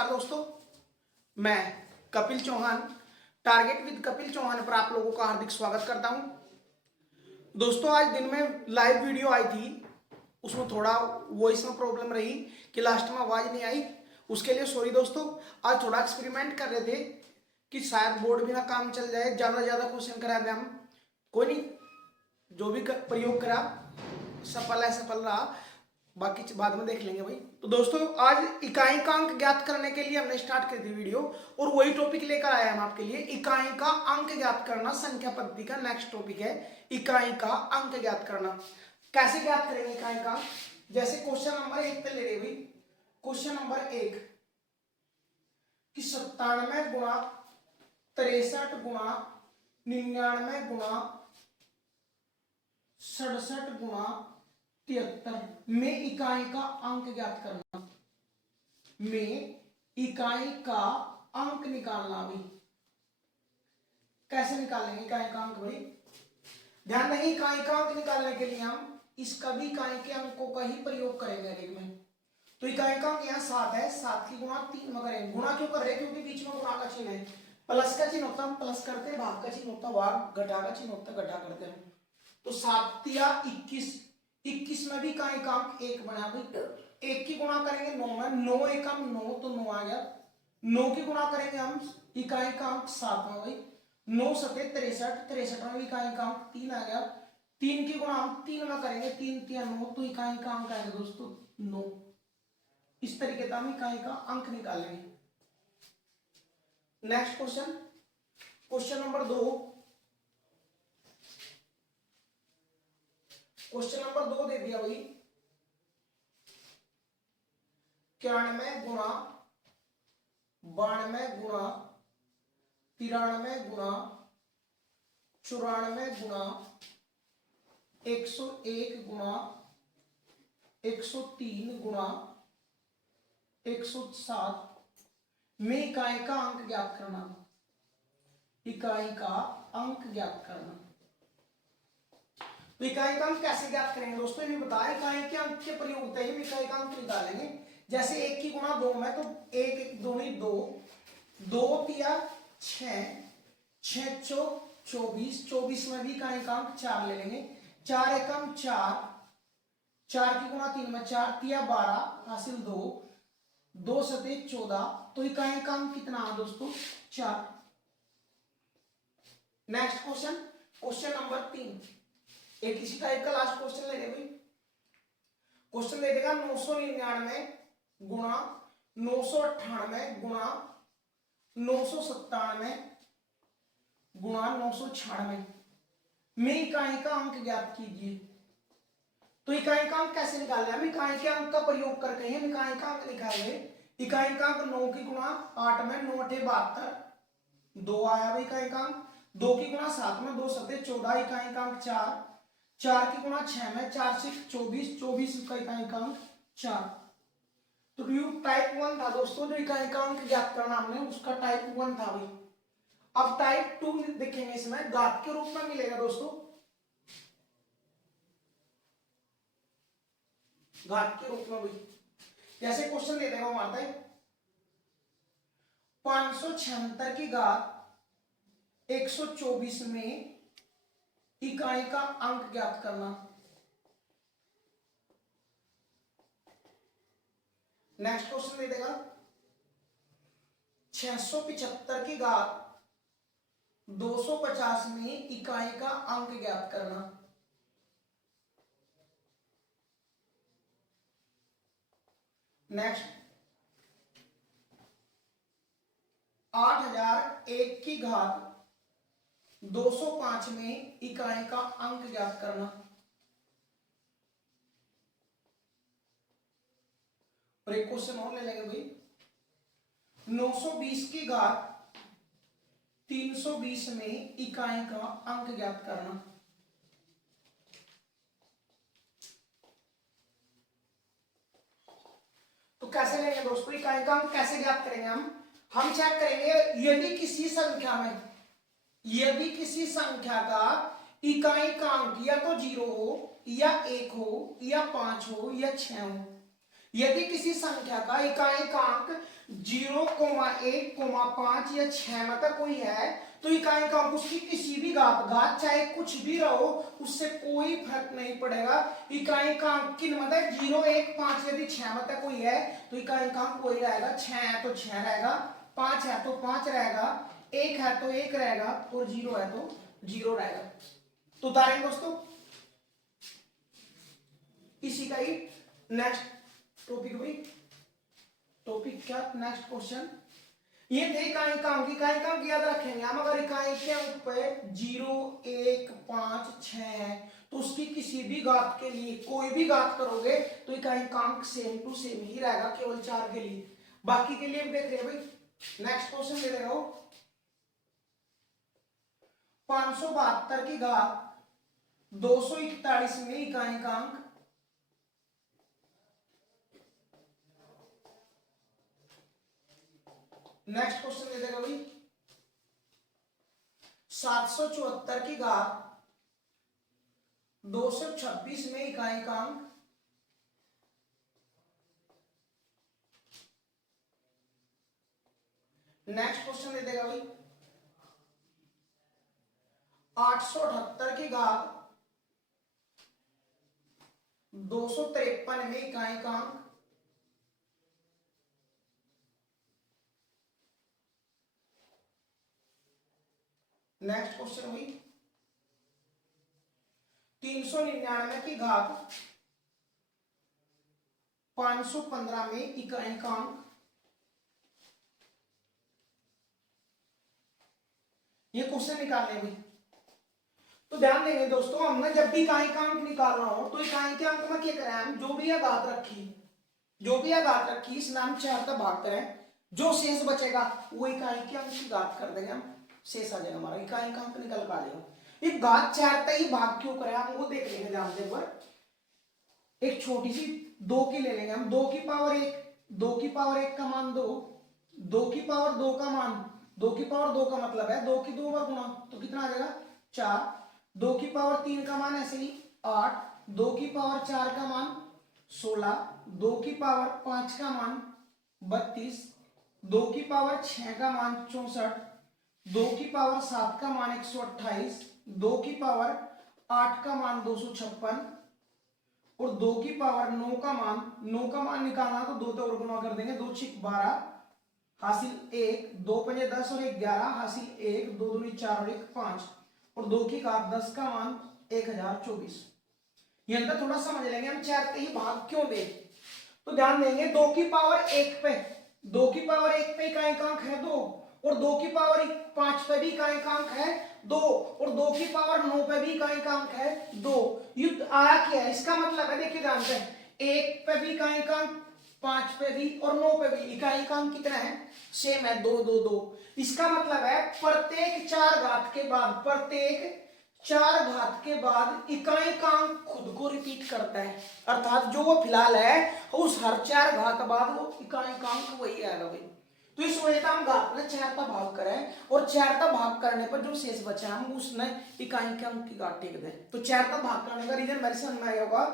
नमस्कार दोस्तों, मैं कपिल चौहान टारगेट विद कपिल चौहान पर आप लोगों का हार्दिक स्वागत करता हूं। दोस्तों आज दिन में लाइव वीडियो आई थी, उसमें थोड़ा वॉइस में प्रॉब्लम रही कि लास्ट में आवाज नहीं आई, उसके लिए सॉरी दोस्तों। आज थोड़ा एक्सपेरिमेंट कर रहे थे कि शायद बोर्ड भी ना काम चल जाए, ज्यादा ज्यादा क्वेश्चन करा दे हम। कोई नहीं, जो भी प्रयोग करा सफल है सफल रहा, बाकी बाद में देख लेंगे भाई। तो दोस्तों आज इकाई का अंक ज्ञात करने के लिए हमने स्टार्ट करी थी वीडियो और वही टॉपिक लेकर आए हम आपके लिए। इकाई का अंक ज्ञात करना संख्या पद्धति का नेक्स्ट टॉपिक है, इकाई का अंक ज्ञात करना। कैसे ज्ञात करेंगे इकाई का? जैसे क्वेश्चन नंबर 1 पे ले रहे भाई। क्वेश्चन नंबर 1 कि 97 गुणा 63 गुणा 99 गुणा 67 गुणा 73 में इकाई का अंक ज्ञात करना। में इकाई का अंक निकालना भाई। कैसे निकालेंगे इकाई का अंक भाई? ध्यान देंगे, इकाई का अंक निकालने के लिए हम इसका भी इकाई के अंकों का ही प्रयोग करेंगे हर में। तो इकाई का अंक यहाँ 7 है, 7 की गुणा 3 में करेंगे। गुणा क्यों कर रहे हैं? क्योंकि बीच में गुणा का चिन्ह है। प्लस का चिन्ह होता है प्लस करते, भाग का चिन्ह होता भाग, घटा का चिन्ह होता घटा करते हैं। तो 7 या 21, 21 में भी इकाई का अंक 1 बना भाई। 1 की गुणा करेंगे 9 में, 9 एकम 9 तो 9 आ गया। 9 की गुणा करेंगे हम इकाई का अंक 7 में भाई। 9 सते 63, 63 में भी इकाई का अंक 3 आ गया। 3 की गुणा हम 3 में करेंगे, 3 3 9 तो इकाई का अंक आएगा दोस्तों 9। इस तरीके से हम इकाई का अंक निकालेंगे। Next question, question number 2। Question number 2 दे दिया भाई। 91 गुणा 92 गुणा 93 गुणा 94 गुणा 101 गुणा 103 गुणा 107 में इकाई का अंक ज्ञात करना। इकाई का अंक ज्ञात करना। तो इकाई का अंक कैसे ज्ञात करेंगे दोस्तों, ये बताया। इकाई के अंक के प्रयोग से ही इकाई का अंक निकालेंगे। जैसे 1 की गुणा 2 में, तो 1 1 2 2, 2 तिया 6, 6 चौ 24, 24 में भी इकाई का अंक 4 ले लेंगे। 4 एकम 4, 4 की गुणा 3 में, 4 तिया 12 हासिल 2, 2 सते 14 तो इकाई का अंक कितना है दोस्तों? 4। Next question, question number 3। एक इसी टाइप का लास्ट क्वेश्चन ले भाई। क्वेश्चन दे देगा 999 गुणा 998 गुणा 997 गुणा 996 में इकाई का अंक ज्ञात कीजिए। तो इकाई का अंक कैसे निकालना है? हम इकाई के अंक का प्रयोग करके हम इकाई का अंक निकालेंगे। इकाई का अंक 9 की गुणा 8 में 9 8 72, 2 आया भाई इकाई का अंक। 2 की गुणा 7 में, 2 सते 14, इकाई का अंक 4। 4 की गुणा 6 में, 4 से 24, 24 का इकाई का अंक 4। तो टाइप 1 था दोस्तों, जो इकाई का अंक ज्ञात करना हमने, उसका टाइप 1 था भाई। अब टाइप 2 देखेंगे, इसमें घात के रूप में मिलेगा दोस्तों। घात के रूप में भाई जैसे क्वेश्चन दे देगा हमारा है 576 की घात 124 में इकाई का अंक ज्ञात करना। नेक्स्ट क्वेश्चन दे देगा 675 की घात 250 में इकाई का अंक ज्ञात करना। नेक्स्ट 8001 की घात 205 में इकाई का अंक ज्ञात करना। और एक क्वेश्चन और ले लेंगे भाई। 920 की घात 320 में इकाई का अंक ज्ञात करना। तो कैसे लेंगे दोस्तों इकाई का अंक? कैसे ज्ञात करेंगे हम चेक करेंगे यदि किसी संख्या में, यदि किसी संख्या का इकाई का अंक या तो 0 हो या 1 हो या 5 हो या 6 हो, यदि किसी संख्या का इकाई का अंक 0,1,5 या 6 में तक कोई है तो इकाई कांक उसकी किसी भी घात चाहे कुछ भी रहो उससे कोई फर्क नहीं पड़ेगा। इकाई कांक किन मतलब 0, 1, 5 यदि 6 में तक कोई है तो इकाई कांक कोई रहेगा, 6 है तो 6 रहेगा, 5 है तो 5 रहेगा, 1 है तो 1 रहेगा और 0 है तो 0 रहेगा। तो उतारेंगे दोस्तों इसी का ही नेक्स्ट टॉपिक भाई। टॉपिक क्या नेक्स्ट क्वेश्चन ये थे इकाई कांक याद रखेंगे हम। अगर इकाई के अंक पे 0, 1, 5, 6 है तो उसकी किसी भी घात के लिए कोई भी घात करोगे तो इकाई कांक सेम टू सेम ही रहेगा केवल 4 के लिए। बाकी के लिए देख रहे हैं भाई। नेक्स्ट क्वेश्चन दे रहे हो 572 की घात 241 में इकाई कांक नेक्स्ट क्वेश्चन दे देगा भाई 774 की घात 226 में इकाई कांक नेक्स्ट क्वेश्चन दे देगा भाई 878 की घात 253 में इकाई कांक नेक्स्ट क्वेश्चन हुई 399 की घात 515 में इकाई कांक ये क्वेश्चन निकालने भाई। तो ध्यान देंगे दोस्तों हमने जब भी इकाई कांक निकालना हो तो इकाई के अंक में क्या करें हम जो भी यह घात रखी इसमें हम 4 का भाग करें, जो शेष बचेगा वो इकाई के अंक की घात कर देंगे हम, शेष आ जाएगा हमारा इकाई का अंक निकल पा लेगा। ये घात 4 तक ही भाग क्यों करें हम वो देख लेंगे ध्यान से। पर एक छोटी सी 2 की ले लेंगे हम, 2 की पावर 1 का मान 2, 2 की पावर 2 का मान 2 की पावर 2 का मतलब है 2 की 2 बार गुणा तो कितना आ जाएगा 4, 2 की पावर 3 का मान ऐसे ही 8, 2 की पावर 4 का मान 16, 2 की पावर 5 का मान 32, 2 की पावर 6 का मान 64, 2 की पावर 7 का मान 128, 2 की पावर 8 का मान 256 और 2 की पावर 9 का मान निकालना तो 2 तो और गुणा कर देंगे, 2 6 12 हासिल 1, 2 5 10 और 1 11 हासिल 1, 2 दूनी 4 और 1 5 और 2 की घात 10 का मान 1024। ये अंदर थोड़ा समझ लेंगे हम 4 के ही भाग क्यों दे। तो ध्यान देंगे 2 की पावर 1 पे 2 की पावर 1 पे इकाई कांक है 2 और 2 की पावर 5 पे भी इकाई कांक है 2 और 2 की पावर 9 पे भी इकाई कांक है 2। युद्ध आया क्या है इसका मतलब है देखिए ध्यान से 1 पे भी इकाई कांक 5 पे भी और 9 पे भी इकाई कांक कितना है सेम है 2 2 2। इसका मतलब है प्रत्येक 4 घात के बाद इकाई कांक खुद को रिपीट करता है, अर्थात जो वो फिलहाल है उस हर 4 घात बाद वो इकाई कांक वही आएगा भाई। तो इस वजह से हम घात में 4 का भाग करें और 4 का भाग करने पर जो शेष बचा हम उसने इकाई के अंक की घात टेक दें। तो 4 का भाग करने का रीजन मेरे समझ में आया होगा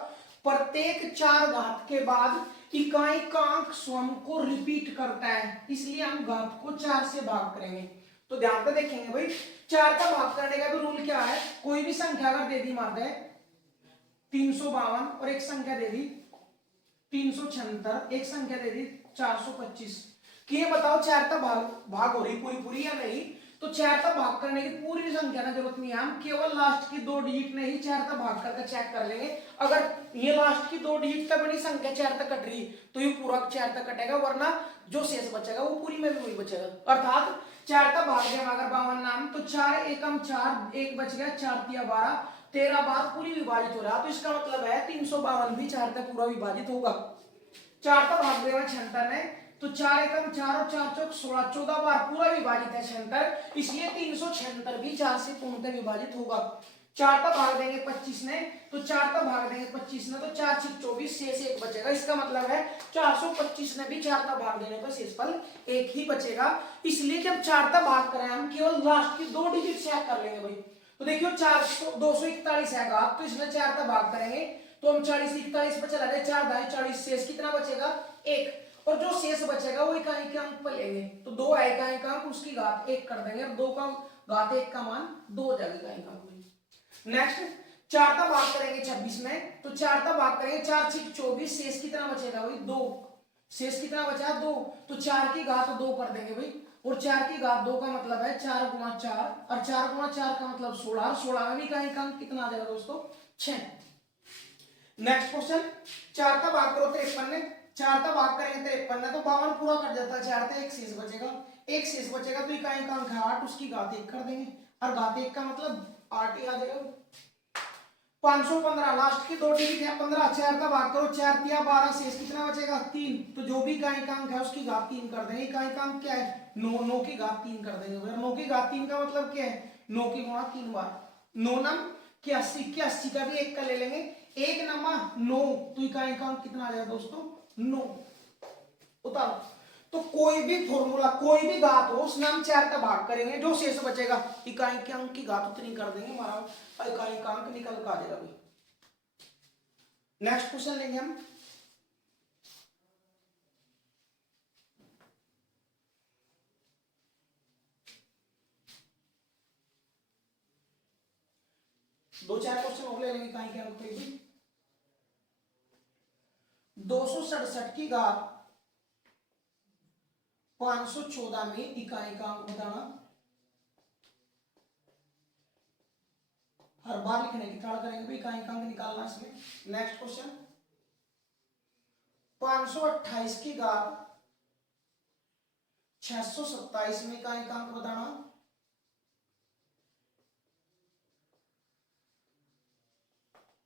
प्रत्येक 4 घात के बाद इकाई कांक स्वयं को रिपीट करता है, इसलिए हम घात को 4 से भाग करेंगे। तो ध्यान से देखेंगे भाई 4 का भाग करने का भी रूल क्या है, कोई भी संख्या अगर दे दी मान दे 352 और एक संख्या दे दी 376, एक संख्या दे दी 425 कि ये बताओ 4 का भाग हो रही पूरी या नहीं। तो 4 का भाग करने की पूरी संख्या ना जरूरत नहीं है, हम केवल लास्ट की 2 डिजिट में ही 4 का भाग करके चेक कर लेंगे। अगर ये लास्ट की 2 डिजिट तक बनी संख्या 4 तक कट रही तो ये पूरा 4 तक कटेगा, वरना जो शेष बचेगा वो पूरी में भी वही बचेगा। अर्थात 4 का भाग दिया अगर 52 नाम तो 4 एकम 4 1 बच गया 4 तिया 12 13 बार पूरी विभाजित हो रहा, तो इसका मतलब है 352 भी 4 तक पूरा विभाजित होगा। 4 का भाग दिया 76 ने तो 4 एकम 4 और 4 चौक 16 14 बार पूरा विभाजित है 76, इसलिए 376 भी 4 से पूर्णतः विभाजित होगा। 4 का भाग देंगे 25 ने तो 4 का भाग देंगे 25 ने तो 4 6 24 शेष 1 बचेगा। इसका मतलब है 425 ने भी 4 का भाग देने पर शेषफल 1 ही बचेगा। इसलिए जब 4 का भाग करें हम केवल लास्ट की 2 डिजिट चेक कर लेंगे भाई। तो देखियो 241 है घात, तो इसमें 4 का भाग करेंगे तो हम 40 41 पर चला जाए 4 दाएं 40 शेष कितना बचेगा 1 और जो शेष बचेगा वो इकाई के अंक पर लेंगे। तो 2 है इकाई का अंक, उसकी घात 1 कर देंगे और 2 का घात 1 का मान 2 हो जाएगा इकाई का अंक। नेक्स्ट 4 का भाग करेंगे 26 में, तो 4 का भाग करेंगे 4 6 24, शेष कितना बचेगा भाई 2। शेष कितना बचा 2, तो 4 की घात 2 कर देंगे भाई, और 4 की घात 2 का मतलब है 4 गुणा 4, और 4 गुणा 4 का मतलब 16, और 16 में भी इकाई का अंक कितना आ जाएगा दोस्तों 6। नेक्स्ट क्वेश्चन 4 का भाग करो 53 में, 4 का भाग करेंगे 53 में तो 52 पूरा कट जाता है, 4 से एक शेष बचेगा, एक शेष बचेगा तो इकाई का अंक है 8, उसकी घात 1 कर देंगे, और घात 1 का मतलब 8 ही आ जाएगा। 515 लास्ट की 2 डिजिट है 15, 4 का भाग करो 4 तिया 12, शेष कितना बचेगा 3, तो जो भी इकाई का अंक है उसकी घात 3 कर देंगे। इकाई का अंक क्या है 9, 9 की घात 3 कर देंगे। 9 की घात 3 का मतलब क्या है 9 की गुणा 3 बार, 9 नम 81, 81 का भी 1 का ले लेंगे, 1 नमा 9, तो इकाई का अंक कितना आ जाएगा दोस्तों 9। उतारो, तो कोई भी फॉर्मूला कोई भी घात हो उसमें हम 4 का भाग करेंगे, जो शेष बचेगा इकाई के अंक की घात उतनी कर देंगे, हमारा इकाई का अंक निकल कर आ जाएगा भाई। नेक्स्ट क्वेश्चन लेंगे हम, दो चार क्वेश्चन और ले लेंगे इकाई के अंक पे भी। 267 की घात 514 में इकाई का अंक बताना। हर बार लिखने की त्राण करेंगे भाई, इकाई का अंक निकालना इसमें। नेक्स्ट क्वेश्चन 528 की घात 627 में इकाई का अंक बताना।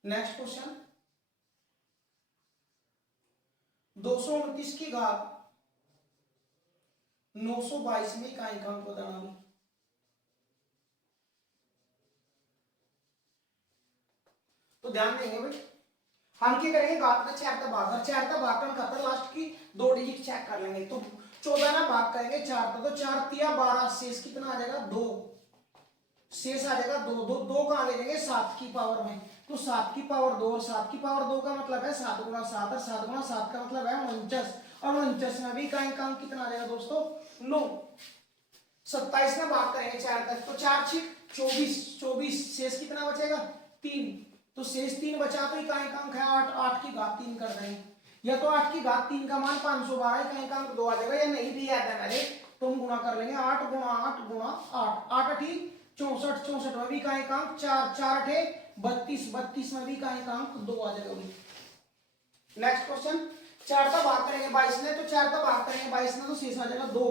नेक्स्ट क्वेश्चन 229 की घात 922 में इकाई का अंक बताना। तो ध्यान देंगे भाई, हम क्या करेंगे घात का 4 का भाग, और 4 का भाग का खाता लास्ट की 2 डिजिट चेक कर लेंगे। तो 14 ना भाग करेंगे 4 का, तो 4 तिया 12, शेष कितना आ जाएगा 2, शेष आ जाएगा 2, 2 2 कहां ले लेंगे 7 की पावर में, तो 7 की पावर 2, और 7 की पावर 2 का मतलब है 7 गुणा 7, और 7 गुणा 7 का मतलब है 49, और 49 में भी इकाई का अंक कितना आ जाएगा दोस्तों 9। 27 ना भाग करेंगे 4 तक, तो 4 6 24, 24 शेष कितना बचेगा 3, तो शेष 3 बचा, तो इकाई का अंक है 8, 8 की घात 3 कर देंगे, या तो 8 की घात 3 का मान 512, इकाई का अंक 2 आ जाएगा, या नहीं भी याद है मेरे तो हम गुणा कर लेंगे 8 गुणा 8 गुणा 8, 8 8 64, 64 में भी इकाई का अंक 4, 4 8 32, 32 में भी इकाई का अंक 2 आ जाएगा। नेक्स्ट क्वेश्चन 4 का भाग करेंगे 22 में, तो 4 का भाग करेंगे 22 में तो शेष आ जाएगा 2,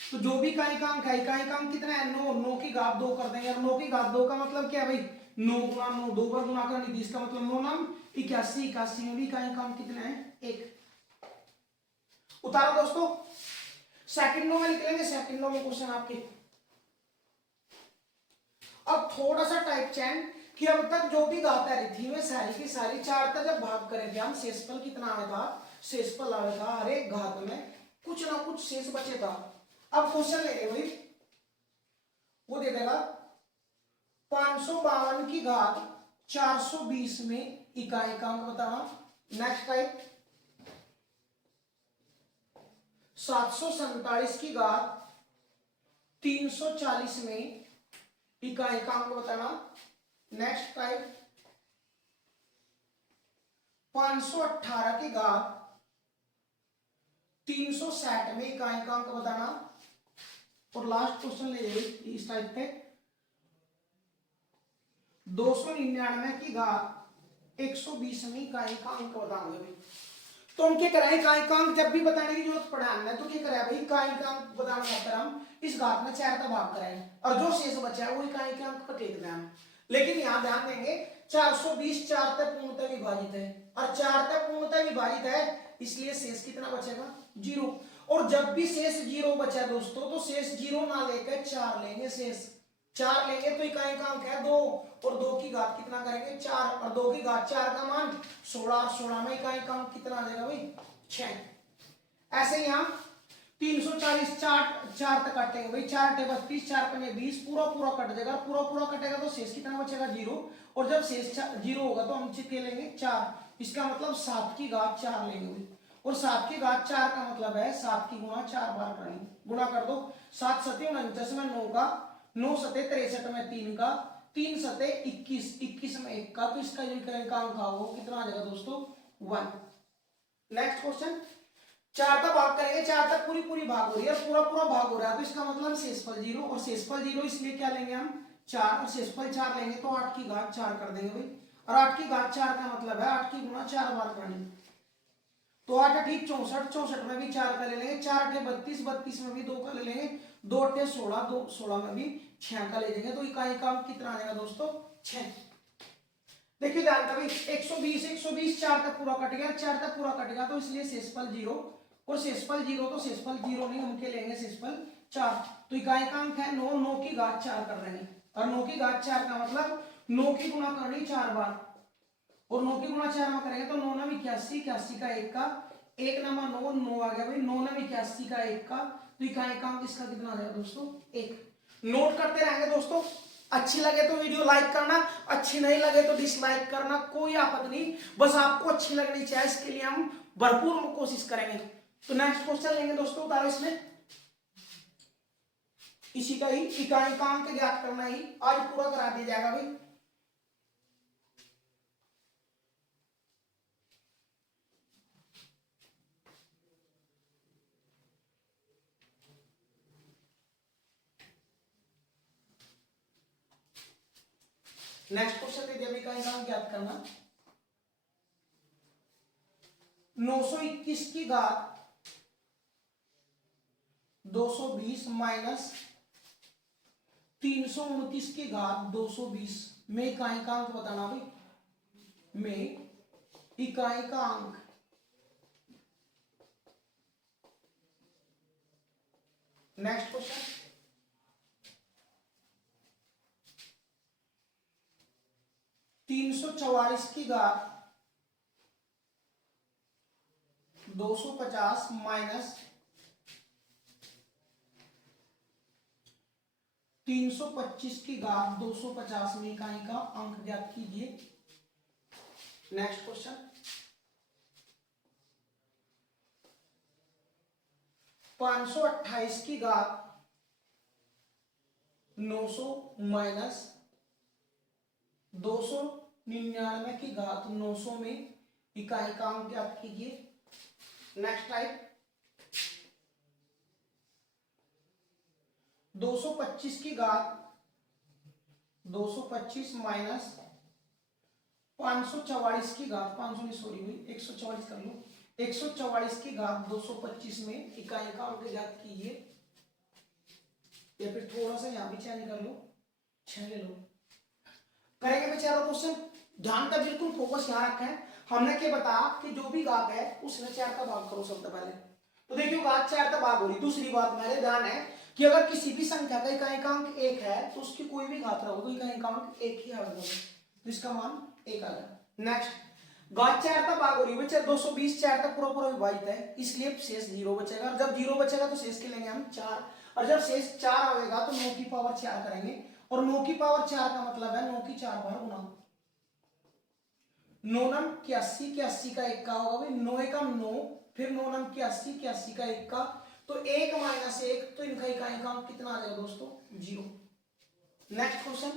तो जो भी इकाई का अंक है, इकाई का अंक कितना है 9, 9 की घात 2 कर देंगे, और 9 की घात 2 का मतलब क्या है भाई 9 गुणा 9, 2 बार गुणा करने की, इसका मतलब 9 नाम 81, 81 में भी इकाई का अंक कितना है 1। उतारो दोस्तों, सेकंडों में निकलेंगे, सेकंडों में क्वेश्चन आपके। अब थोड़ा सा टाइप चेंज कि अब तक जो भी घात आ रही थी में सारी की सारी 4 का जब भाग करें थे हम, शेषफल कितना आया था, शेषफल आया था हर एक घात में कुछ ना कुछ शेष बचे था। अब क्वेश्चन ले भाई, वो दे देगा 552 की घात 420 में इकाई का अंक बताना। नेक्स्ट टाइप 747 की घात 340 में इकाई का अंक बताना। नेक्स्ट टाइप 518 की घात 360 में इकाई का अंक बताना। और लास्ट क्वेश्चन ले जाइए इस टाइप पे 299 की घात 120 में इकाई का अंक बताना। तो हम क्या करें, इकाई का अंक जब भी बताने की जरूरत पड़े हमें तो क्या करें भाई, इकाई का अंक बताना खातर हम इस घात में 4 का भाग करेंगे, और जो शेष बचा है वो इकाई के अंक पर टेक दें। लेकिन यहां ध्यान देंगे 420 4 तक पूर्णतः विभाजित है, और 4 तक पूर्णतः विभाजित है, इसलिए शेष कितना बचेगा 0। और जब भी शेष 0 बचा दोस्तों, तो शेष 0 ना लेकर 4 लेंगे, शेष 4 लेंगे तो इकाई का अंक है 2, और 2 की घात कितना करेंगे 4, और 2 की घात 4 का मान 16, और 16 में इकाई का अंक कितना आ जाएगा भाई 6। ऐसे यहां 340 4 तक काटेंगे भाई, 4 टे 32, 4 पन्ने 20, पूरा पूरा कट जाएगा, पूरा पूरा कटेगा तो शेष कितना बचेगा 0, और जब शेष 0 होगा तो हम चित्ते लेंगे 4, इसका मतलब 7 की घात 4 लेंगे भाई। और 7 की घात 4 का मतलब है 7 की गुणा 4 बार करेंगे, गुणा कर दो। 7 सते 49 में 9 का, 9 सते 63 में 3 का, 3 सते 21, 21 में 1 का, तो इसका जो का अंक आओ कितना आ जाएगा दोस्तों 1। नेक्स्ट क्वेश्चन, 4 तक भाग करेंगे, 4 तक पूरी पूरी भाग हो रही है, पूरा पूरा भाग हो रहा है, तो इसका मतलब शेषफल 0, और शेषफल 0 इसलिए क्या लेंगे हम 4, और शेषफल 4 लेंगे तो 8 की घात 4 कर देंगे भाई, और 8 की घात 4 का मतलब है 8 की गुणा 4 बार करनी, तो 8 8 64, 64 में भी 4 का ले लेंगे, 4 8 32, 32 में भी 2 का ले लेंगे, 2 8 16, 2 16 में भी 6 का ले लेंगे, तो इकाई का कितना आ जाएगा दोस्तों 6। देखिए ध्यान का भाई 120, 120 4 तक पूरा कट गया, 4 तक पूरा कट गया, तो इसलिए शेषफल 0, और शेषफल 0 तो शेषफल 0 नहीं, हम के लेंगे शेषफल 4, तो इकाई का अंक है 9, 9 की घात 4 कर रहे हैं, और 9 की घात 4 का मतलब 9 की गुणा करनी 4 बार, और 9 की गुणा 4 में करेंगे तो 9 9 81, 81 का 1 का, 1 नमा 9, 9 आ गया भाई, 9 9 81 का 1 का, तो इकाई का अंक इसका कितना आ जाएगा दोस्तों 1। नोट करते रहेंगे दोस्तों, अच्छी लगे तो वीडियो लाइक करना, अच्छी नहीं लगे तो डिसलाइक करना, कोई आपत्ति नहीं, बस आपको अच्छी लगनी चाहिए, इसके लिए हम भरपूर कोशिश करेंगे। तो नेक्स्ट क्वेश्चन लेंगे दोस्तों, उतारो इसमें, इसी का ही इकाई का अंक ज्ञात करना ही आज पूरा करा दिया जाएगा भाई। नेक्स्ट क्वेश्चन दे दिया, इकाई का अंक ज्ञात करना, 921 की घात 220 माइनस 329 की घात 220 में इकाई का अंक बताना भाई, में इकाई का अंक। नेक्स्ट क्वेश्चन, 344 की घात 250 माइनस 325 की घात 250 में इकाई का अंक ज्ञात कीजिए। नेक्स्ट क्वेश्चन, 528 की घात 900 माइनस 299 की घात 900 में इकाई का अंक ज्ञात कीजिए। नेक्स्ट टाइप, 225 की घात 225 माइनस 544 की घात 500 नहीं सॉरी हुई 144 कर लो, 144 की घात 225 में इकाई का अंक ज्ञात कीजिए, या फिर थोड़ा सा यहां भी चेंज कर लो, 6 ले लो। करेंगे बेचारा क्वेश्चन, ध्यान का बिल्कुल फोकस यहाँ रखें, हमने क्या बताया कि जो भी घात है उसमें 4 का भाग करो सबसे पहले, तो देखियो घात 4 का भाग हो रही। दूसरी बात मेरे ध्यान है कि अगर किसी भी संख्या का इकाई का अंक 1 है तो उसकी कोई भी घात रहो तो इकाई का अंक 1 ही आएगा, तो इसका मान 1 आ गया। नेक्स्ट, घात 4 का भाग हो रही बच्चे 220, 4 तक पूरा पूरा विभाजित है, इसलिए शेष 0 बचेगा, जब 0 बचेगा तो शेष के लेंगे हम 4, और जब शेष 4 आएगा तो 9 की पावर 4 करेंगे, और 9 की पावर 4 का मतलब है 9 की 4 बार गुना, 9 नम 81, 81 का 1 का होगा भाई, 9 एकम 9, फिर 9 नम 81, 81 का 1 का, तो 1 माइनस 1, तो इनका इकाई का अंक कितना आ जाएगा दोस्तों 0। नेक्स्ट क्वेश्चन,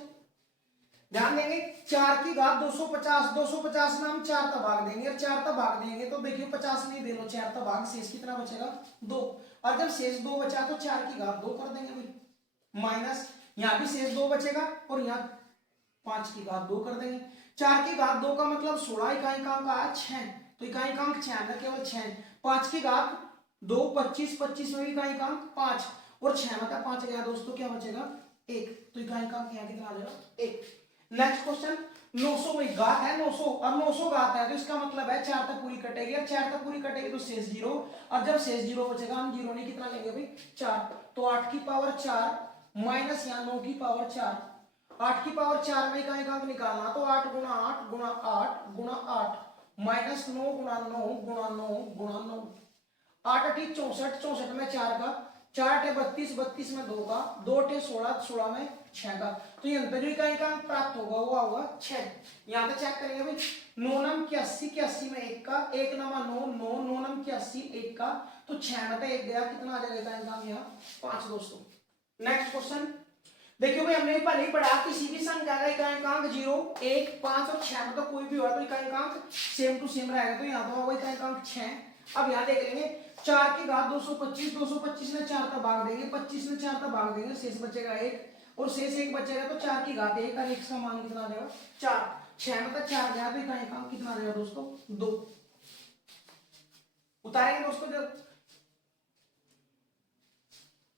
ध्यान देंगे 4 की घात 250, 250 में हम 4 तक भाग देंगे, और 4 तक भाग देंगे तो देखिए 50 नहीं दे लो, 4 तक भाग, शेष कितना बचेगा 2, और जब शेष 2 बचा तो 4 की घात 2 कर देंगे भाई, माइनस यहां भी शेष 2 बचेगा, और यहां 5 की घात 2 कर देंगे, 4 की घात 2 का मतलब 16, इकाई का अंक आया 6, तो इकाई का अंक 6 केवल 6, 5 की घात 2 25, 25 में इकाई का अंक 5, और 6 में का 5 गया दोस्तों, क्या बचेगा 1, तो इकाई का अंक यहाँ कितना आ जाएगा 1। नेक्स्ट क्वेश्चन, 900 में घात है 900, और 900 घात है तो इसका मतलब है 4 तक पूरी कटेगी, और 4 तक पूरी कटेगी तो शेष 0, और जब शेष 0 बचेगा हम 0 नहीं कितना लेंगे भाई 4, तो 8 की पावर 4 माइनस यहाँ 9 की पावर 4, 8 की पावर 4 में इकाई का अंक निकालना, तो 8 गुणा 8 गुणा 8 गुणा 8 माइनस 9 गुणा 9 गुणा 9 गुणा 9, 8 8 64, 64 में 4 का 4 टे 32, 32 में 2 का, 2 टे 16, 16 में 6 का। तो ये अंतर जो इकाई का अंक प्राप्त होगा वो होगा 6। यहाँ पे चेक करेंगे भाई, 9 नम 81, 81 में 1 का, 1 नमा 9, 9, 9 नम 81, 1 का, तो 6 में 1 गया, कितना आ जाएगा इकाई का अंक यहाँ 5 दोस्तों। नेक्स्ट क्वेश्चन देखियो भाई, हमने पहले ही पढ़ा किसी भी संख्या का इकाई का अंक 0, 1, 5 और 6 में तो कोई भी हो तो इकाई का अंक सेम टू सेम रहेगा, तो यहाँ तो होगा इकाई का अंक 6। अब यहाँ देख लेंगे 4 की घात 225, 225 में 4 का भाग देंगे, 25 में 4 का भाग देंगे, शेष बचेगा 1 और शेष 1 बचेगा, तो 4 की घात 1 और 1 का मान कितना आ जाएगा 4। 6 में तो 4 गया तो इकाई का अंक कितना आ जाएगा दोस्तों 2। उतारेंगे दोस्तों, जब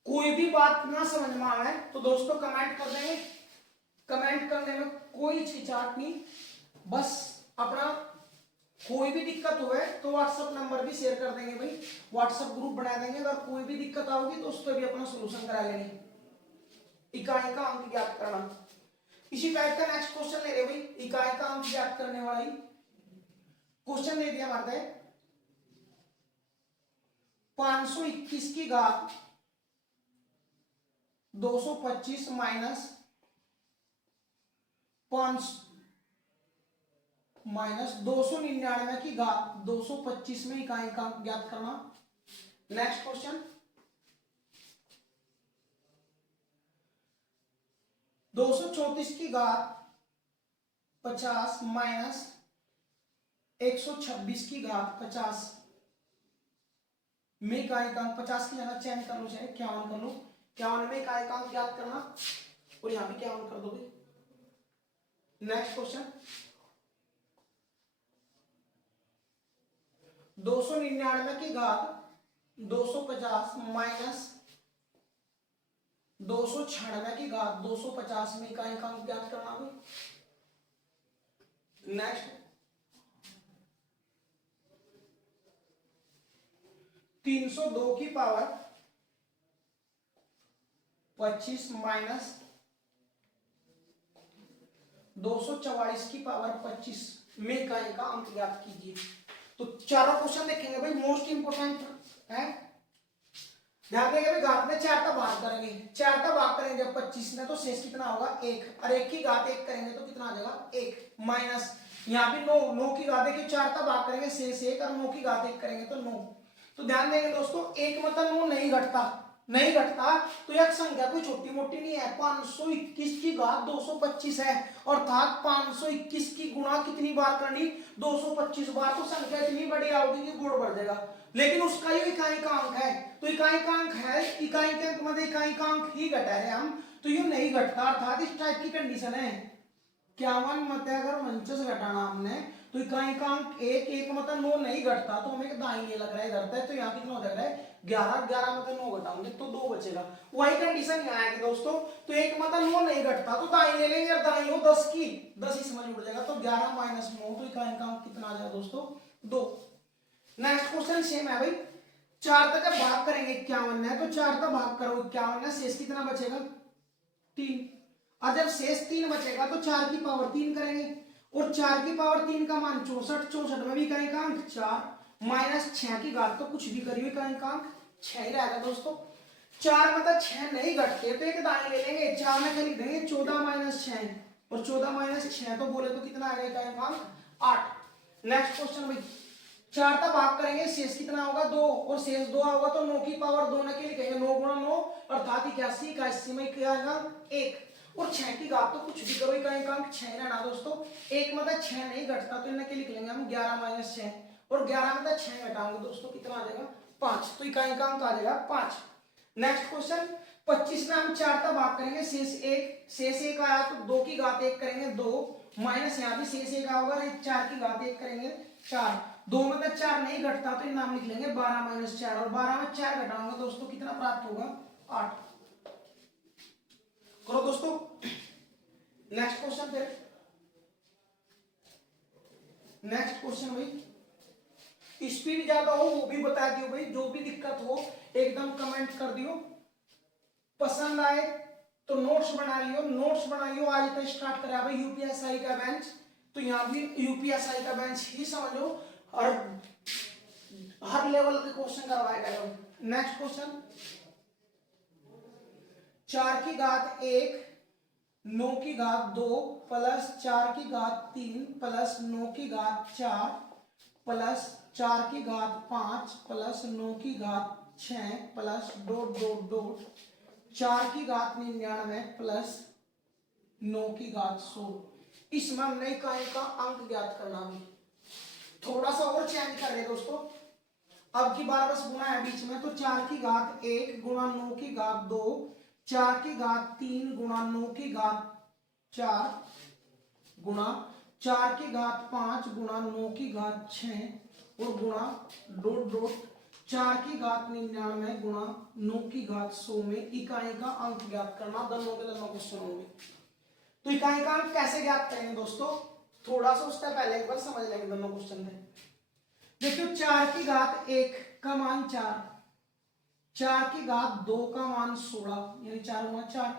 कोई भी बात ना समझ में आए तो दोस्तों कमेंट कर देंगे, कमेंट करने में कोई हिचकिचाहट नहीं, बस अपना कोई भी दिक्कत हुए तो व्हाट्सएप नंबर भी शेयर कर देंगे भाई, व्हाट्सएप ग्रुप बना देंगे, अगर कोई भी दिक्कत आओगी तो उस पर भी अपना सोल्यूशन करा लेंगे। इकाई का अंक ज्ञात करना, इसी टाइप का नेक्स्ट क्वेश्चन ले रहे भाई, इकाई का अंक ज्ञात करने वाला ही क्वेश्चन दे दिया हमारे 521 की घात 225 माइनस 299 की घात 225 में इकाई का अंक ज्ञात करना। नेक्स्ट क्वेश्चन 234 की घात 50 माइनस 126 की घात 50 में इकाई का अंक, 50 की जगह चेंज कर लो, चाहे 51 कर लो, 51 में इकाई का अंक ज्ञात करना और यहां भी 51 कर दोगे। नेक्स्ट क्वेश्चन 299 की घात 250 माइनस 296 की घात 250 में इकाई का अंक ज्ञात करना भी। नेक्स्ट 302 की पावर 25 माइनस 244 की पावर 25 में इकाई का अंक ज्ञात कीजिए। तो चारों क्वेश्चन देखेंगे भाई, मोस्ट इंपोर्टेंट है, ध्यान देंगे भाई, घात में 4 का भाग करेंगे, 4 का भाग करेंगे जब 25 में तो शेष कितना होगा 1, और 1 की घात 1 करेंगे तो कितना आ जाएगा 1 माइनस यहाँ भी 9, 9 की घात 1, 4 का भाग करेंगे शेष 1 और 9 की घात 1 करेंगे तो 9। तो ध्यान देंगे दोस्तों, 1 मतलब 9 नहीं घटता, नहीं घटता तो यह संख्या कोई छोटी मोटी नहीं है, 521 की घात 225 है, अर्थात 521 की गुणा कितनी बार करनी 225 बार, तो संख्या इतनी बड़ी आओगी कि गुण बढ़ जाएगा, लेकिन उसका ये इकाई का अंक है, तो इकाई का अंक है, इकाई के अंक मतलब इकाई का अंक ही घटा रहे हम, तो ये नहीं घटता, अर्थात इस टाइप की कंडीशन है 51 मत अगर 49 घटाना हमने तो इकाई का अंक 1, 1 मतलब 9 नहीं घटता, तो हमें दाहिने लग रहा है घटता है, तो यहाँ कितना हो जाएगा 11, 11 मतलब 9 घटाओगे तो 2 बचेगा, वही कंडीशन यहाँ आएगी दोस्तों, तो 1 मतलब 9 नहीं घटता तो दाई ले लेंगे, दाई हो 10 की 10 ही समझ उड़ जाएगा, तो 11 माइनस 9 तो इकाई का अंक कितना आ जाएगा दोस्तों 2। नेक्स्ट क्वेश्चन सेम है भाई, 4 तक भाग करेंगे 51 है, तो 4 का भाग करो 51 है, शेष कितना बचेगा 3, और जब शेष 3 बचेगा तो 4 की पावर 3 करेंगे, और 4 की पावर 3 का मान 64, 64 में भी इकाई का अंक 4 माइनस 6 की घात तो कुछ भी करिए इकाई का अंक 6 ही रहेगा दोस्तों। 4 मतलब 6 नहीं घटते तो एक दाएं ले लेंगे, 4 में क्या लिख देंगे 14 माइनस 6, और 14 माइनस 6 तो बोले तो कितना आएगा इकाई का अंक 8। नेक्स्ट क्वेश्चन भाई, 4 का भाग करेंगे शेष कितना होगा 2, और शेष 2 होगा तो 9 की पावर 2 के लिखेंगे, 9 गुणा 9 अर्थात 81, 81 में क्या आएगा 1, और 6 की घात तो कुछ भी करो इकाई का अंक 6 रहना दोस्तों, 1 मतलब 6 नहीं घटता तो इनके लिख लेंगे हम 11 माइनस 6, और 11 में 6 घटाएंगे दोस्तों कितना आ जाएगा 5, तो इकाई का अंक आ जाएगा 5। नेक्स्ट क्वेश्चन 25 में हम 4 का भाग करेंगे शेष 1, शेष 1 आया तो 2 की घात 1 करेंगे 2 माइनस यहाँ भी शेष 1 होगा, 4 की घात 1 करेंगे 4, 2 में 4 नहीं घटता तो नाम लिख लेंगे 12 माइनस 4, और 12 में 4 घटाऊंगा दोस्तों कितना प्राप्त होगा 8। करो दोस्तों नेक्स्ट क्वेश्चन, फिर नेक्स्ट क्वेश्चन भाई, स्पीड ज्यादा हो वो भी बता दियो भाई, जो भी दिक्कत हो एकदम कमेंट कर दियो, पसंद आए तो नोट्स बना लियो, नोट्स बनाइयो, आज तक स्टार्ट करा भाई यूपीएसआई का बेंच, तो यहाँ भी यूपीएसआई का बेंच ही समझो, और हर लेवल के क्वेश्चन करवाएगा। नेक्स्ट क्वेश्चन 4 की घात 1 9 की घात 2 प्लस 4 की घात 3 प्लस 9 की घात 4 प्लस 4 की घात 5 प्लस 9 की घात 6 प्लस डॉट डॉट डॉट 4 की घात 99 प्लस 9 की घात 100। इसमें हमने इकाई का अंक ज्ञात करना भी। थोड़ा सा और चेंज कर रहे हैं दोस्तों, अब की बार बस गुणा है बीच में, तो 4 की घात 1 गुणा 9 की घात 2 4 की घात 3 गुणा 9 की घात 4 गुणा 4 की घात 5 गुणा 9 की घात 6 और गुणा डॉट डॉट 4 की घात 99 गुणा 9 की घात 100 में इकाई का अंक ज्ञात करना। दोनों के दोनों क्वेश्चन होंगे। तो इकाई का अंक कैसे ज्ञात करेंगे दोस्तों, थोड़ा सा उससे पहले एक बार समझ लेंगे दोनों क्वेश्चन में। देखियो 4 की घात 1 का मान 4, 4 की घात 2 का मान 16 यानी 4 गुणा 4,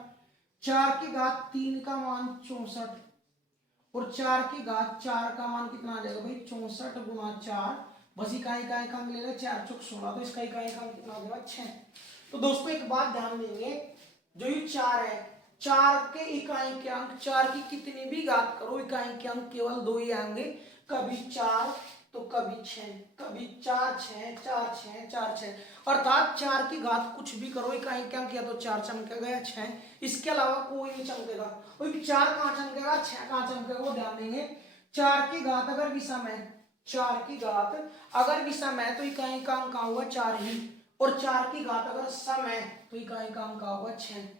4 की घात 3 का मान 64 और 4 की घात 4 का मान कितना आ जाएगा भाई 64 गुणा 4। बस इकाई का अंक मिलेगा 4 चौक 16, तो इसका इकाई का अंक कितना हो जाएगा 6। तो दोस्तों एक बात ध्यान देंगे, जो ये 4 है, 4 के इकाई के अंक 4 की कितनी भी घात करो इकाई के अंक केवल 2 ही आएंगे, कभी 4 तो कभी 6, कभी 4 6 4 6 4 6, अर्थात 4 की घात कुछ भी करो इकाई के अंक या तो 4 चमकेगा या 6, इसके अलावा कोई नहीं चमकेगा। और 4 कहाँ चमकेगा 6 कहाँ चमकेगा वो ध्यान देंगे। 4 की घात अगर विषम है, 4 की घात अगर विषम है तो इकाई का अंक होगा 4 ही, और 4 की घात अगर सम है तो इकाई का अंक होगा 6।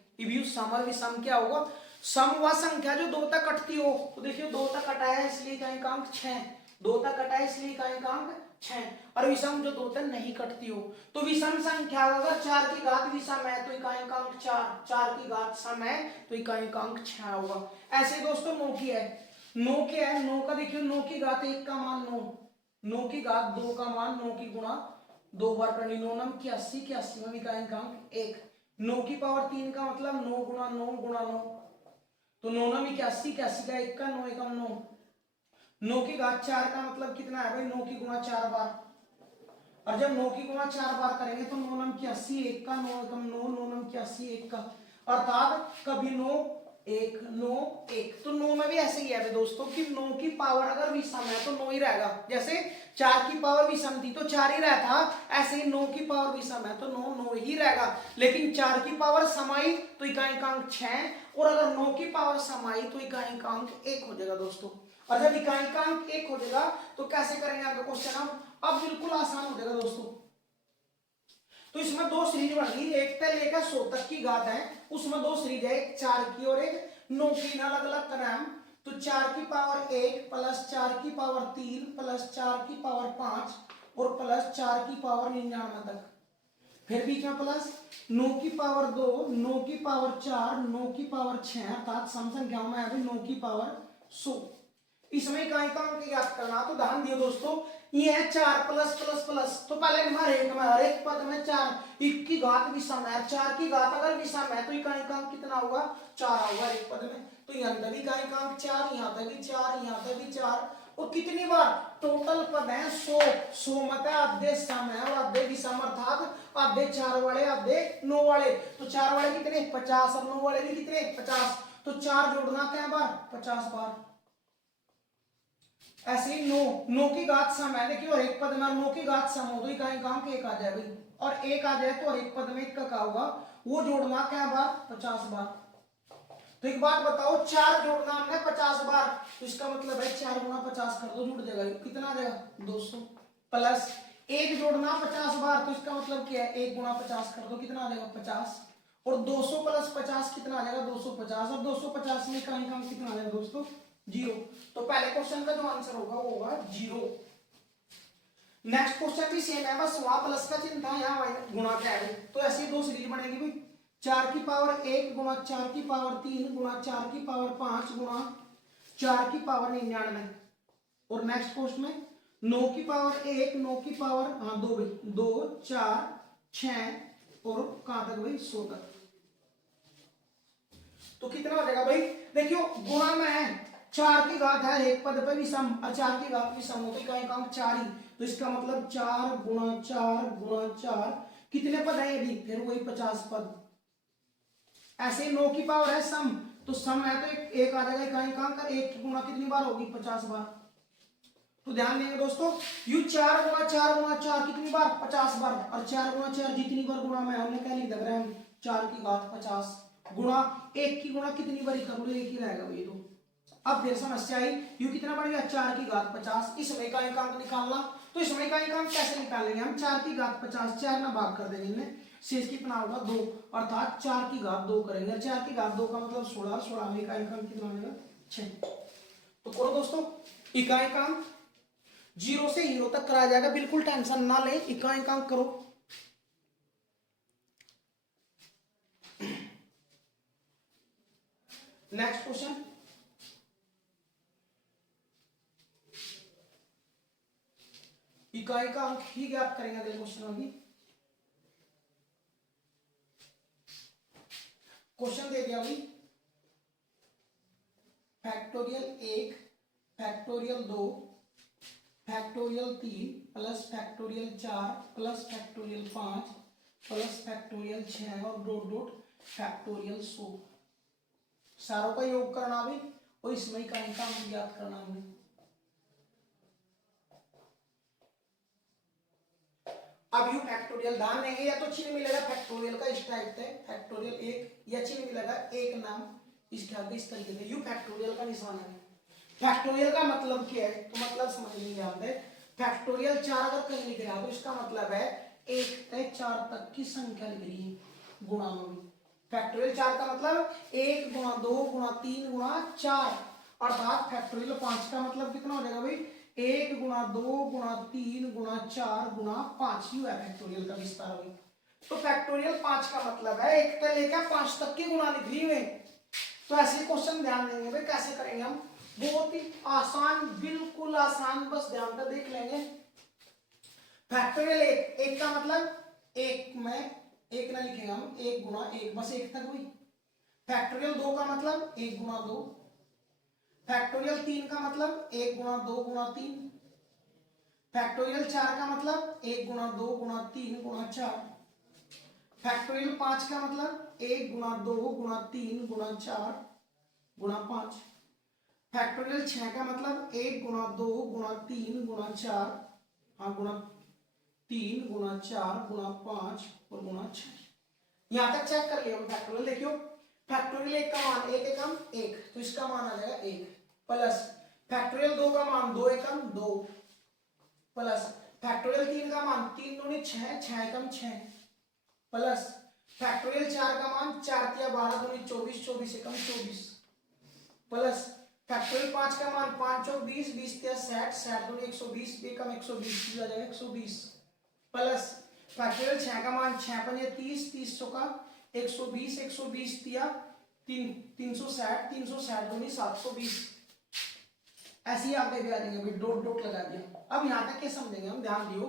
सम और विषम क्या होगा, सम वह संख्या जो 2 तक कटती हो, तो देखिए 2 तक कटा है इसलिए इकाई का अंक 6, 2 तक कटा है इसलिए इकाई का अंक 6, और विषम जो 2 तक नहीं कटती हो। तो विषम संख्या अगर 4 की घात विषम है तो इकाई का अंक 4, 4 की घात सम है तो इकाई का अंक 6 होगा। ऐसे दोस्तों 9 की है, 9 की है, 9 का देखिए 9 की घात 1 का मान 9, 9 की घात 2 का मान 9 की गुणा 2 बार करनी, 9 9 81, 81 में इकाई का अंक 1, 9 की पावर 3 का मतलब 9 गुणा 9 गुणा 9, तो 9 9 81, 81 का 1 का 9 एकम 9, 9 की घात 4 का मतलब कितना है भाई 9 की गुणा 4 बार, और जब 9 की गुणा 4 बार करेंगे तो 9 9 81 1 का 9 एकम 9, 9 9 81 1 का, अर्थात कभी 9 1 9 1। तो 9 में भी ऐसे ही है दोस्तों कि 9 की पावर अगर विषम है तो 9 ही रहेगा, जैसे 4 की पावर विषम थी तो 4 ही रहता, ऐसे ही 9 की पावर विषम है तो 9 9 ही रहेगा। लेकिन 4 की पावर समाई तो इकाई का अंक 6, और अगर 9 की पावर समाई तो इकाई का अंक 1 हो जाएगा दोस्तों। और जब इकाई का अंक 1 हो जाएगा तो कैसे करेंगे आपका क्वेश्चन, अब बिल्कुल आसान हो जाएगा दोस्तों। तो इसमें 2 सीरीज बन गई, 1 से लेकर 100 तक की घात है, उसमें 2 सीरीज है, एक 4 की और एक 9 की, अलग अलग कराएं। तो 4 की पावर 1 प्लस 4 की पावर 3 प्लस 4 की पावर 5 और प्लस 4 की पावर 99 तक, फिर बीच में प्लस 9 की पावर 2 9 की पावर 4 9 की पावर 6, अर्थात सम संख्याओं में है भाई 9 की पावर 100। इसमें इकाई का अंक याद करना, तो ध्यान दियो दोस्तों, ये है 4 प्लस प्लस प्लस, तो पहले हर एक पद में 4, 1 की घात विषम है, 4 की घात अगर विषम है तो इकाई का अंक कितना होगा 4 होगा एक पद में, तो यहाँ तक इकाई का अंक 4, यहाँ तक भी 4, यहाँ तक भी 4, और कितनी बार टोटल पद है 100, 100 मत है आधे सम है और आधे विषम, अर्थात आधे 4 वाले आधे 9 वाले, तो 4 वाले कितने 50 और 9 वाले भी कितने 50, तो 4 जोड़ना क्या बार 50 बार। ऐसे ही 9 की घात सम है, देखिए और एक पद में 9 की घात सम हो तो इकाई का अंक 1 आ जाए भाई, और 1 आ जाए तो और एक पद में 1 का क्या होगा वो जोड़ना क्या बार 50 बार। तो एक बात बताओ, 4 जोड़ना हमने 50 बार, तो इसका मतलब है 4 गुणा 50 कर दो, जुड़ जाएगा, कितना आ जाएगा 200, प्लस 1 जोड़ना 50 बार, तो इसका मतलब क्या है 1 गुणा 50 कर दो, कितना आ जाएगा 50, और 200 प्लस 50 कितना आ जाएगा 250, और 250 में इकाई का अंक कितना आ जाएगा दोस्तों 0। तो पहले क्वेश्चन का जो आंसर होगा वो होगा 0। नेक्स्ट क्वेश्चन भी सेम है, बस वहां प्लस का चिन्ह था, यहाँ गुणा क्या है, तो ऐसी 2 सीरीज बनेगी भाई, 4 की पावर 1 गुणा 4 की पावर 3 गुणा 4 की पावर 5 गुणा 4 की पावर 99, और नेक्स्ट क्वेश्चन में 9 की पावर 1 9 की पावर 2 भाई 2 4 6 और कहां तक भाई 100 तक, तो कितना हो जाएगा भाई, देखियो गुणा में है 4 की घात है एक पद पे विषम, और 4 की घात विषम हो तो इकाई का अंक 4 ही, तो इसका मतलब 4 गुणा 4 कितने पद है ये भी, फिर वही 50 पद, ऐसे ही 9 की पावर है सम, तो सम है तो एक आ जाएगा इकाई का, एक की गुणा कितनी बार होगी 50 बार। तो ध्यान देंगे दोस्तों, यू 4 गुणा 4 कितनी बार 50 बार, और 4 गुणा 4 जितनी बार गुणा में हमने क्या लिख दिया 4 की घात 50 गुणा एक की गुणा कितनी बार कर लो एक ही रहेगा भाई। तो अब फिर समस्या आई, यू कितना बढ़ गया 4 की घात 50, इसमें का अंक निकालना, तो इसमें का अंक कैसे निकालेंगे हम, 4 की घात 50 4 ना भाग कर देंगे इनमें, शेष कितना होगा 2, अर्थात 4 की घात 2 करेंगे, 4 की घात 2 का मतलब 16, 16 में इकाई अंक कितना आएगा 6। तो करो दोस्तों, इकाई अंक 0 से हीरो तक कराया जाएगा, बिल्कुल टेंशन ना ले, इकाई अंक करो। नेक्स्ट क्वेश्चन, इकाई का अंक ही ज्ञात करेंगे अगले क्वेश्चन में भी। क्वेश्चन दे दिया भाई, factorial 1 factorial 2 factorial 3 plus factorial 4 plus factorial 5 plus factorial 6 और डॉट डॉट फैक्टोरियल 100, सारों का योग करना भी और इसमें का अंक ज्ञात करना हमें। अब यू फैक्टोरियल ध्यान देंगे, या तो चिन्ह मिलेगा फैक्टोरियल का इस टाइप से फैक्टोरियल 1, या चिन्ह मिलेगा एक नाम इसके आगे इस तरीके से, यू फैक्टोरियल का निशान है। फैक्टोरियल का मतलब क्या है, तो मतलब समझ लीजिए आप, फैक्टोरियल 4 अगर कहीं लिख रहा है तो इसका मतलब है 1 से 4 तक की संख्या लिख रही है गुणा में। फैक्टोरियल 4 का मतलब 1 गुणा 2 गुणा 3 गुणा 4, अर्थात फैक्टोरियल 5 का मतलब कितना हो जाएगा भाई 1 गुणा 2 गुणा 3 गुणा 4 गुणा 5, यू है फैक्टोरियल का विस्तार भाई। तो फैक्टोरियल 5 का मतलब है 1 से लेकर 5 तक की गुणा लिख ली हुई। तो ऐसे क्वेश्चन ध्यान देंगे भाई, कैसे करेंगे हम, बहुत ही आसान, बिल्कुल आसान, बस ध्यान पर देख लेंगे। फैक्टोरियल 1 का मतलब 1 में 1 ना लिखेंगे हम, 1 गुणा 1 बस 1 तक हुई। फैक्टोरियल 2 का मतलब 1 गुणा 2। फैक्टोरियल 3 का मतलब 1 गुणा 2 गुणा 3। फैक्टोरियल 4 का मतलब 1 गुणा 2 गुणा 3 गुणा 4। फैक्टोरियल 5 का मतलब 1 गुणा 2 गुणा 3 गुणा 4 गुणा 5। फैक्टोरियल 6 का मतलब 1 गुणा 2 गुणा 3 गुणा 4, हाँ गुणा 3 गुणा 4 गुणा 5 और गुणा 6। यहां तक चेक कर लिया फैक्टोरियल। देखियो फैक्टोरियल 1 का मान 1 एकम 1, तो इसका मान आ जाएगा 1, प्लस फैक्टोरियल 2 का मान 2 एकम 2, प्लस फैक्टोरियल 3 का मान 3 दूनी 6 6 एकम 6, प्लस फैक्टोरियल 4 का मान 4 तिया 12 दूनी 24 24 एकम 24, प्लस फैक्टोरियल 5 का मान 5 और 20 20 तिया 60 60 दूनी 120 एकम 120 आ जाएगा 120, प्लस फैक्टोरियल 6 का मान 6 पंजे 30 30 का 120 120 तिया 360 360 दूनी 720, ऐसे ही आगे भी आ जाएंगे भाई, डॉट डॉट लगा दिया। अब यहां तक क्या समझेंगे हम, ध्यान दियो,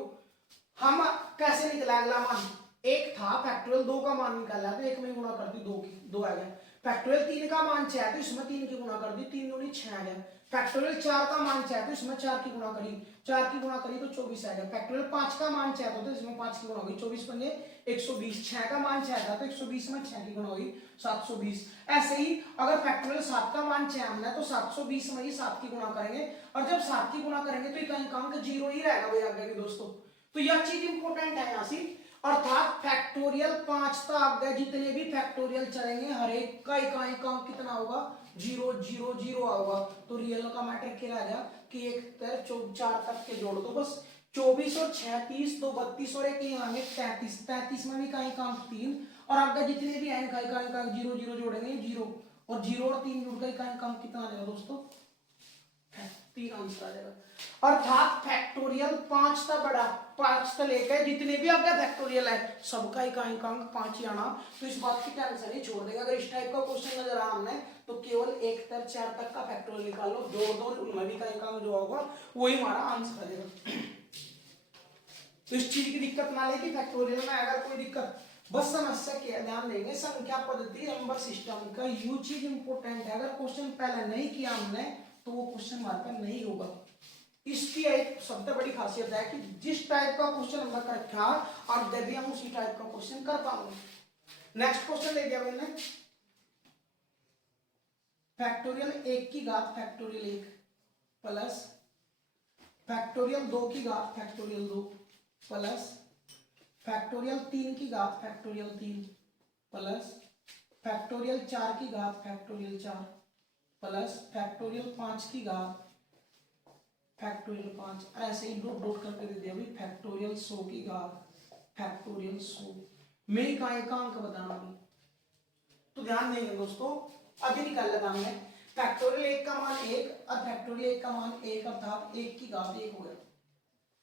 हम कैसे निकला अगला मान, एक था फैक्टोरियल 2 का मान निकाला तो एक में गुणा कर दी 2 की 2 आ गया। फैक्टोरियल 3 का मान 6 तो इसमें 3 की गुणा कर दी 3 दूनी 6 आ गया। फैक्टोरियल 4 का मान 6 तो इसमें 4 की गुणा करी 4 की गुणा करी तो 24 आ गया। फैक्टोरियल 5 का मान 6 तो इसमें 5 की गुणा होगी 24 पंजे 120, 6 का मान 6 था तो 120 में 6 की गुणा होगी 720। ऐसे ही अगर फैक्टोरियल 7 का मान 6 हमने तो 720 में ही 7 की गुणा करेंगे, और जब 7 की गुणा करेंगे तो इकाई अंक 0 ही रहेगा भाई आगे भी दोस्तों। तो यह चीज इंपॉर्टेंट है यहाँ से, अर्थात फैक्टोरियल 5 तक आगे जितने भी फैक्टोरियल चलेंगे हर एक का इकाई अंक कितना होगा 0 0 0 होगा। तो रियल का मैटर क्या रह गया कि 1 से 4 तक के जोड़ दो बस, 24 और 6 30 तो 32 और एक यहाँ 33 33 में भी इकाई अंक 3, और आगे जितने भी हैं इकाई अंक 0 0 जोड़ेंगे 0, और 0 और 3 जुड़ कर इकाई अंक कितना आ जाएगा दोस्तों 3 आंसर आ जाएगा। अर्थात फैक्टोरियल 5 तक बड़ा 5 से लेकर जितने भी आपका फैक्टोरियल है सबका इकाई अंक 5 ही आना, तो इस बात की टेंशन ही छोड़ देगा। अगर इस टाइप का क्वेश्चन नजर आया हमने तो केवल 1 से 4 तक का फैक्टोरियल निकाल लो, जोड़ दो उनमें भी इकाई अंक जो होगा वही हमारा आंसर आ जाएगा। तो इस चीज की दिक्कत ना लेगी फैक्टोरियल में, अगर कोई दिक्कत बस समस्या क्या ध्यान देंगे, संख्या पद्धति नंबर सिस्टम का यू चीज इंपोर्टेंट है। अगर क्वेश्चन पहले नहीं किया हमने तो वो क्वेश्चन हमारे पास नहीं होगा। इसकी एक सबसे बड़ी खासियत है कि जिस टाइप का क्वेश्चन हमने कर रखा और जब भी हम उसी टाइप का क्वेश्चन कर पाएंगे। नेक्स्ट क्वेश्चन ले लिया मैंने, फैक्टोरियल 1 की घात फैक्टोरियल 1 प्लस फैक्टोरियल 2 की घात फैक्टोरियल 2 प्लस फैक्टोरियल 3 की घात फैक्टोरियल 3 प्लस फैक्टोरियल 4 की घात फैक्टोरियल 4 प्लस फैक्टोरियल 5 की घात फैक्टोरियल 5। ऐसे ही डॉट डॉट करके दे दिया भाई फैक्टोरियल 100 की घात फैक्टोरियल 100। मैं का अंक बताना अभी, तो ध्यान देंगे दोस्तों। अभी निकाल लगा हमने फैक्टोरियल 1 का मान 1 और फैक्टोरियल 1 का मान 1 अर्थात 1 की घात 1 हो गया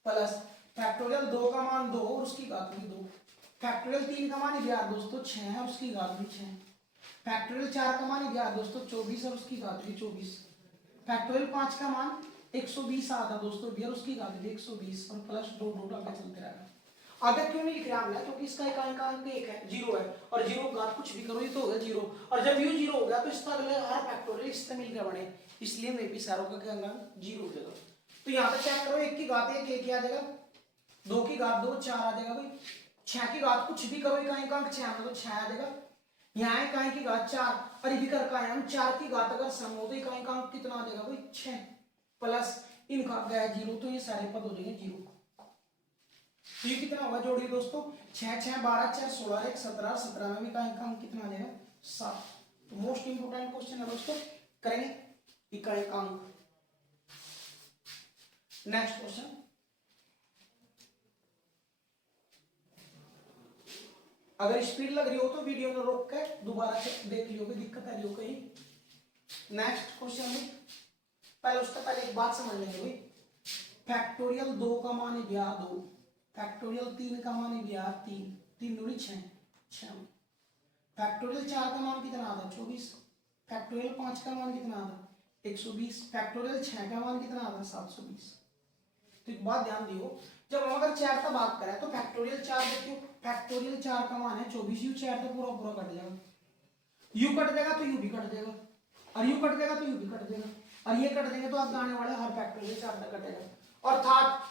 प्लस फैक्टोरियल 2 का मान 2 और उसकी घात भी 2। फैक्टोरियल 3 का मान यार दोस्तों 6 है और उसकी घात भी 6। फैक्टोरियल 4 का मान यार दोस्तों 24 और उसकी घात भी 24। फैक्टोरियल 5 का मान 120 आता दोस्तों भी और उसकी घात भी 120 और प्लस दो डॉट आगे चलते रहेगा। आगे क्यों नहीं लिख रहा हमने, क्योंकि इसका इकाई का अंक 1 है, 0 है और 0 घात कुछ भी करो ये तो हो गया 0 और जब यू 0 हो गया तो इसका अगले हर फैक्टोरियल इससे मिलकर बने, इसलिए मैं भी सारों का अंक 0 हो जाएगा। तो यहाँ पे चेक करो 1 की घात 1 आ जाएगा, 2 की घात 2 4 आ जाएगा भाई, 6 की घात कुछ भी करो इकाई का अंक 6 में तो 6 आ जाएगा। यहाँ इकाई की घात 4 और इधर का इकाई अंक 4 की घात अगर सम हो तो इकाई का अंक कितना आ जाएगा भाई 6 प्लस इनका गया 0 तो ये सारे पद हो जाएंगे 0। तो ये कितना होगा जोड़िए दोस्तों 6 6 12 4 16 1 17 17 में भी इकाई का अंक कितना आ जाएगा 7। तो मोस्ट इंपोर्टेंट क्वेश्चन है दोस्तों, करेंगे इकाई का अंक। नेक्स्ट क्वेश्चन, अगर स्पीड लग रही हो तो वीडियो में रोक के दोबारा से देख लियो कि दिक्कत आ रही हो कहीं। नेक्स्ट क्वेश्चन में पहले उसका पहले एक बात समझ लेंगे भाई, फैक्टोरियल 2 का मान है 2, फैक्टोरियल 3 का मान है 3 3 दूनी 6 6, फैक्टोरियल 4 का मान कितना आता 24, फैक्टोरियल 5 का मान कितना आता 120, फैक्टोरियल 6 का मान कितना आता 720। तो एक बात ध्यान दियो, जब हम अगर 4 का भाग करें तो फैक्टोरियल 4 देखियो, फैक्टोरियल 4 का मान है 24, यू 4 तो पूरा पूरा कट जाएगा, यू कट देगा तो यू भी कट देगा और यू कट देगा तो यू भी कट देगा और ये कट देंगे तो आप आने वाले हर फैक्टोरियल 4 तक कटेगा। अर्थात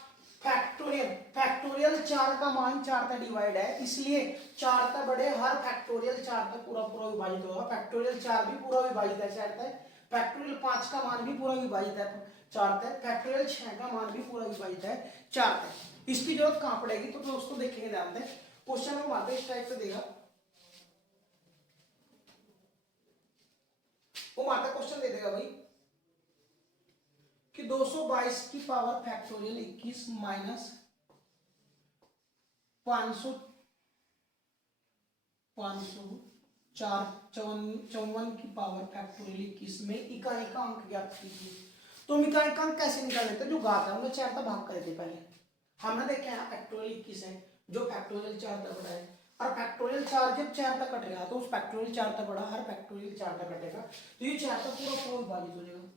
फैक्टोरियल 4 का मान 4 तक डिवाइड है, इसलिए 4 तक बड़े हर फैक्टोरियल 4 तक पूरा पूरा विभाजित होगा। फैक्टोरियल 4 भी पूरा विभाजित है 4 तक, फैक्टोरियल 5 का मान भी पूरा विभाजित है 4 तक, फैक्टोरियल 6 का मान भी पूरा विभाजित है 4 तक। इसकी जरूरत कहां पड़ेगी तो दोस्तों देखेंगे ध्यान दें, क्वेश्चन में मात्र इस टाइप से देगा, वो मात्र क्वेश्चन दे देगा भाई कि 222 की पावर फैक्टोरियल 21 माइनस 500 54 की पावर फैक्टोरियल 21 में इकाई का अंक ज्ञात कीजिए। तो हम इकाई का अंक कैसे निकाल लेते हैं, जो घात है उन्हें 4 तक भाग कर देते पहले। हमने देखा है फैक्टोरियल 21 है जो फैक्टोरियल 4 तक बड़ा है और फैक्टोरियल 4 जब 4 तक कटेगा तो उस फैक्टोरियल 4 तक बड़ा हर फैक्टोरियल 4 तक कटेगा, तो ये 4 तक पूरा पूरा विभाजित हो जाएगा।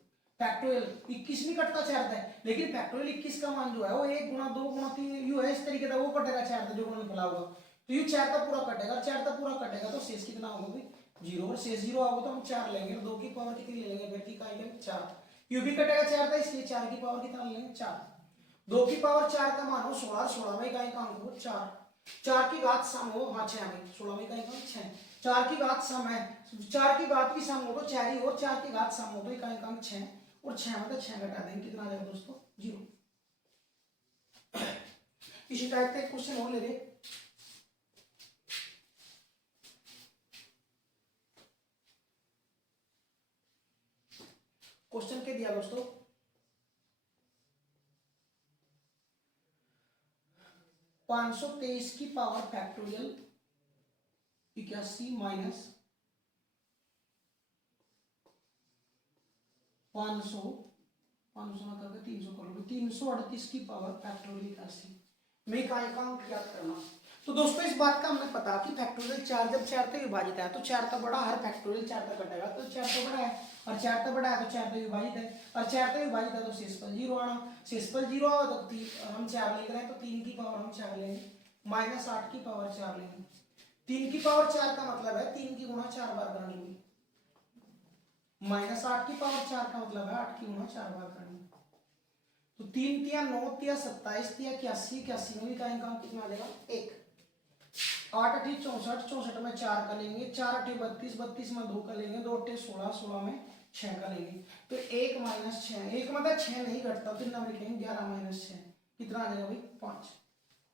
फैक्टोरियल 21 भी कटता 4 तक, लेकिन फैक्टोरियल 21 का मान जो है वो 1 गुणा 2 गुणा 3 यू है, इस तरीके से वो कटेगा 4 तक जो गुणन फला होगा, तो ये 4 तक पूरा कटेगा, 4 तक पूरा कटेगा तो शेष कितना होगा भाई 0, और शेष 0 होगा तो हम 4 लेंगे, 2 की पावर कितनी ले लेंगे फिर की इकाई में 4, यू भी कटेगा 4 तक, इसलिए 4 की पावर कितना लेंगे 4, 2 की पावर 4 का मान हो 16, 16 में इकाई का अंक हो 4, 4 की घात सम हो हाँ 6 में 16 में इकाई का अंक 6, 4 की घात सम है, 4 की घात भी सम हो तो 4 ही हो, 4 की घात सम हो तो इकाई का अंक 6 और 6 में तो 6 घटा देंगे कितना आ जाएगा दोस्तों 0। इसी टाइप का क्वेश्चन और ले रहे, क्वेश्चन के दिया दोस्तों 523 की पावर फैक्टोरियल 81 माइनस 500 500 ना करके 300 कर लो, 338 की पावर फैक्टोरियल 81 में इकाई का अंक ज्ञात करना। तो दोस्तों इस बात का हमें पता कि फैक्टोरियल 4 जब 4 तक विभाजित है तो 4 तक बड़ा हर फैक्टोरियल 4 तक कटेगा, तो 4 तक बड़ा है और 4 तक बड़ा है तो 4 तक विभाजित है और 4 तक विभाजित है तो शेषफल 0 आना, शेषफल 0 आवा तो हम 4 लेंगे तो 3 की पावर हम 4 लेंगे माइनस 8 की पावर 4 लेंगे, 3 की पावर 4 का मतलब है 3 की गुणा 4 बार करनी हुई, माइनस 8 की पावर 4 का मतलब है 8 की गुणा 4 बार करनी, तो 3 तिया 9 तिया 27 तिया 81 81 में इकाई का कितना आ जाएगा 1, 8 8 64 64 में 4 का लेंगे, 4 8 32 32 में 2 का लेंगे, 2 8 16 16 में 6 का लेंगे तो 1 माइनस 6, 1 मतलब 6 नहीं घटता तो कितना लिखेंगे 11 माइनस 6 कितना आ जाएगा भाई 5,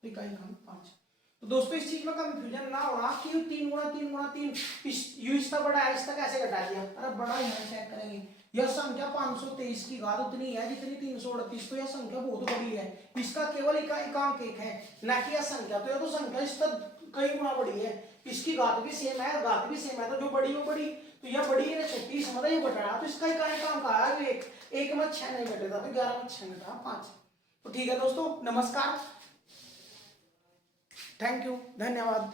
तो इकाई क्रम 5। तो दोस्तों इस चीज में कंफ्यूजन ना हो रहा कि 3 गुणा 3 गुणा 3 यू इसका बड़ा है इसका कैसे घटा दिया, अरे बड़ा यहाँ चेक करेंगे। यह संख्या 523 की घात उतनी है जितनी 338, तो यह संख्या बहुत बड़ी है, इसका केवल एकांक एक है ना कि यह संख्या, तो यह तो संख्या इसका कई गुना बड़ी है, इसकी घात भी सेम है घात भी सेम है, तो जो बड़ी वो बड़ी, तो यह बड़ी है छोटी, इस मतलब ये घटाया तो इसका एकांक आया जो एक में 6 नहीं घटेगा तो 11 में 6 घटा 5। तो ठीक है दोस्तों, नमस्कार, थैंक यू, धन्यवाद।